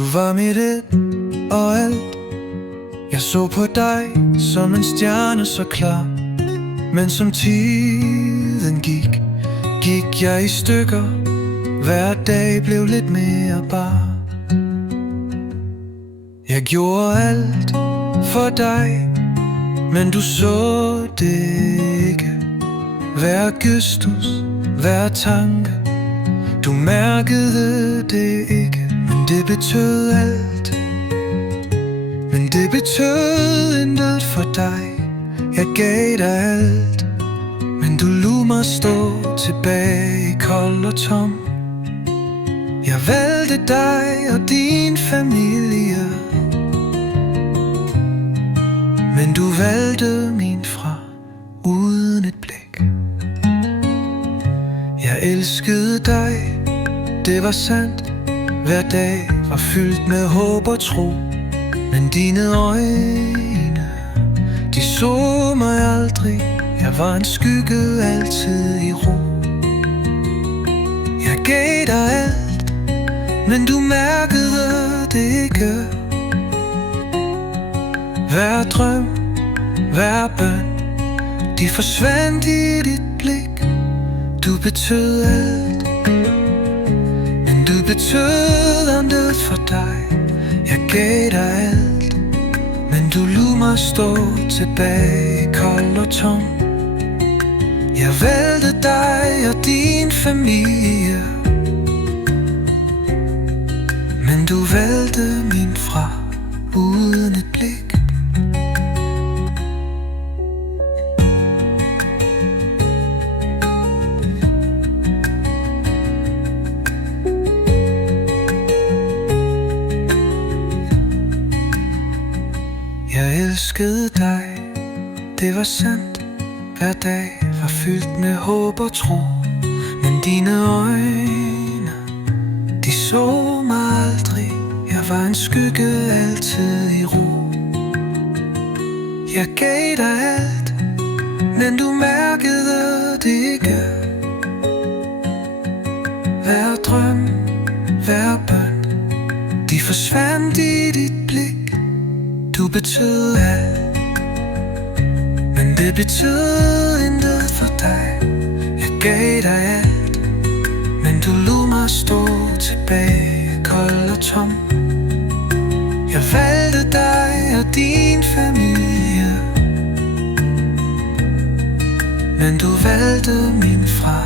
Du var mit et og alt. Jeg så på dig som en stjerne så klar. Men som tiden gik jeg i stykker. Hver dag blev lidt mere bar. Jeg gjorde alt for dig, men du så det ikke. Hver gestus, hver tanke, du mærkede det ikke. Men det betød alt. Men det betød intet for dig. Jeg gav dig alt, men du lod mig stå tilbage, kold og tom. Jeg valgte dig og din familie, men du valgte min fra uden et blik. Jeg elskede dig, det var sandt. Hver dag var fyldt med håb og tro. Men dine øjne, de så mig aldrig. Jeg var en skygge altid i ro. Jeg gav dig alt, men du mærkede det ikke. Hver drøm, hver bøn, de forsvandt i dit blik. Du betød alt, men du betød intet for dig. Jeg gav dig alt, men du lod mig stå tilbage, kold og tom. Jeg valgte dig og din familie, men du valgte min fra uden et blik. Jeg elskede dig, det var sandt. Hver dag var fyldt med håb og tro. Men dine øjne, de så mig aldrig. Jeg var en skygge altid i ro. Jeg gav dig alt, men du mærkede det ikke. Hver drøm, hver bøn, de forsvandt i dit blik. Du betød alt, men det betød intet for dig. Jeg gav dig alt, men du lod mig stå tilbage, kold og tom. Jeg valgte dig og din familie, men du valgte min fra